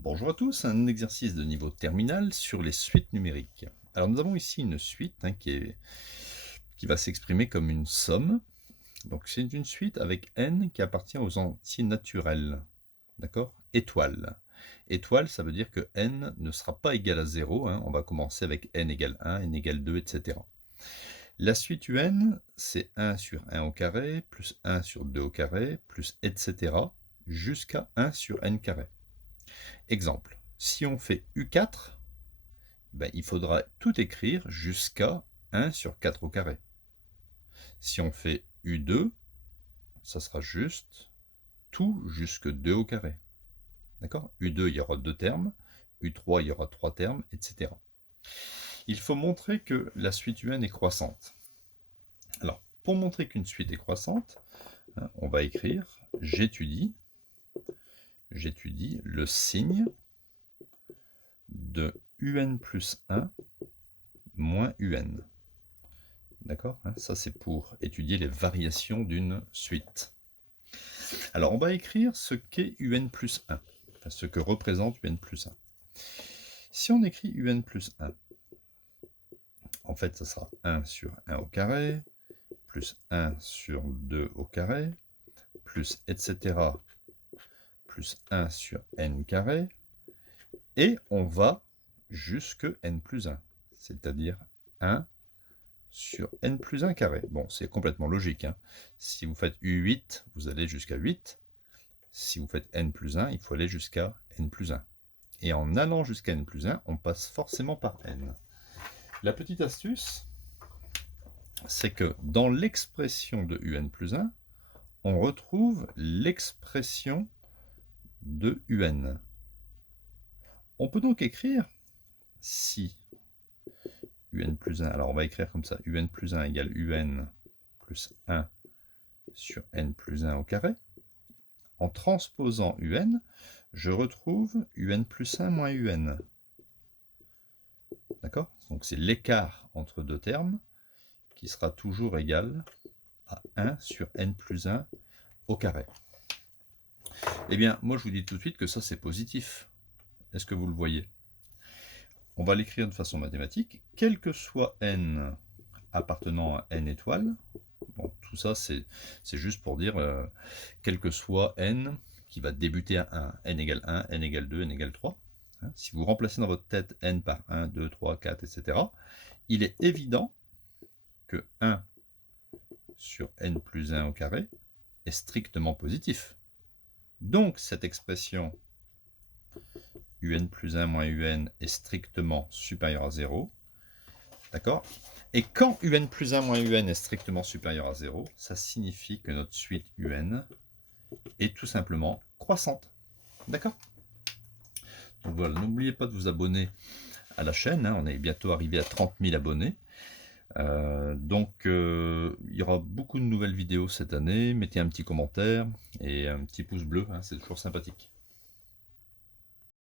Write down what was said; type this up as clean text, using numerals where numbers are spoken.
Bonjour à tous, un exercice de niveau terminal sur les suites numériques. Alors nous avons ici une suite qui va s'exprimer comme une somme. Donc c'est une suite avec n qui appartient aux entiers naturels. D'accord? Étoile. Étoile, ça veut dire que n ne sera pas égal à 0. On va commencer avec n égale 1, n égale 2, etc. La suite un, c'est 1 sur 1 au carré, plus 1 sur 2 au carré, plus etc. jusqu'à 1 sur n carré. Exemple, si on fait U4, il faudra tout écrire jusqu'à 1 sur 4 au carré. Si on fait U2, ça sera juste tout jusque 2 au carré. D'accord? U2, il y aura 2 termes. U3, il y aura 3 termes, etc. Il faut montrer que la suite UN est croissante. Alors, pour montrer qu'une suite est croissante, on va écrire j'étudie le signe de UN plus 1 moins UN. D'accord? Ça, c'est pour étudier les variations d'une suite. Alors, on va écrire ce qu'est UN plus 1, enfin, ce que représente UN plus 1. Si on écrit UN plus 1, en fait, ça sera 1 sur 1 au carré, plus 1 sur 2 au carré, plus etc., plus 1 sur n carré, et on va jusque n plus 1, c'est-à-dire 1 sur n plus 1 carré. Bon, c'est complètement logique. Si vous faites U8, vous allez jusqu'à 8. Si vous faites n plus 1, il faut aller jusqu'à n plus 1. Et en allant jusqu'à n plus 1, on passe forcément par n. La petite astuce, c'est que dans l'expression de un plus 1, on retrouve l'expression de un. On peut donc écrire si un plus 1, alors on va écrire comme ça, un plus 1 égale un plus 1 sur n plus 1 au carré. En transposant un, je retrouve un plus 1 moins un. D'accord? Donc c'est l'écart entre deux termes qui sera toujours égal à 1 sur n plus 1 au carré. Eh bien, moi je vous dis tout de suite que ça c'est positif. Est-ce que vous le voyez? On va l'écrire de façon mathématique. Quel que soit n appartenant à n étoiles, bon, tout ça c'est juste pour dire quel que soit n qui va débuter à 1, n égale 1, n égale 2, n égale 3. Si vous remplacez dans votre tête n par 1, 2, 3, 4, etc., il est évident que 1 sur n plus 1 au carré est strictement positif. Donc cette expression un plus 1 moins un est strictement supérieur à 0. D'accord? Et quand un plus 1 moins un est strictement supérieur à 0, ça signifie que notre suite un est tout simplement croissante. D'accord? Donc voilà, n'oubliez pas de vous abonner à la chaîne. On est bientôt arrivé à 30 000 abonnés. Il y aura beaucoup de nouvelles vidéos cette année. Mettez un petit commentaire et un petit pouce bleu, c'est toujours sympathique.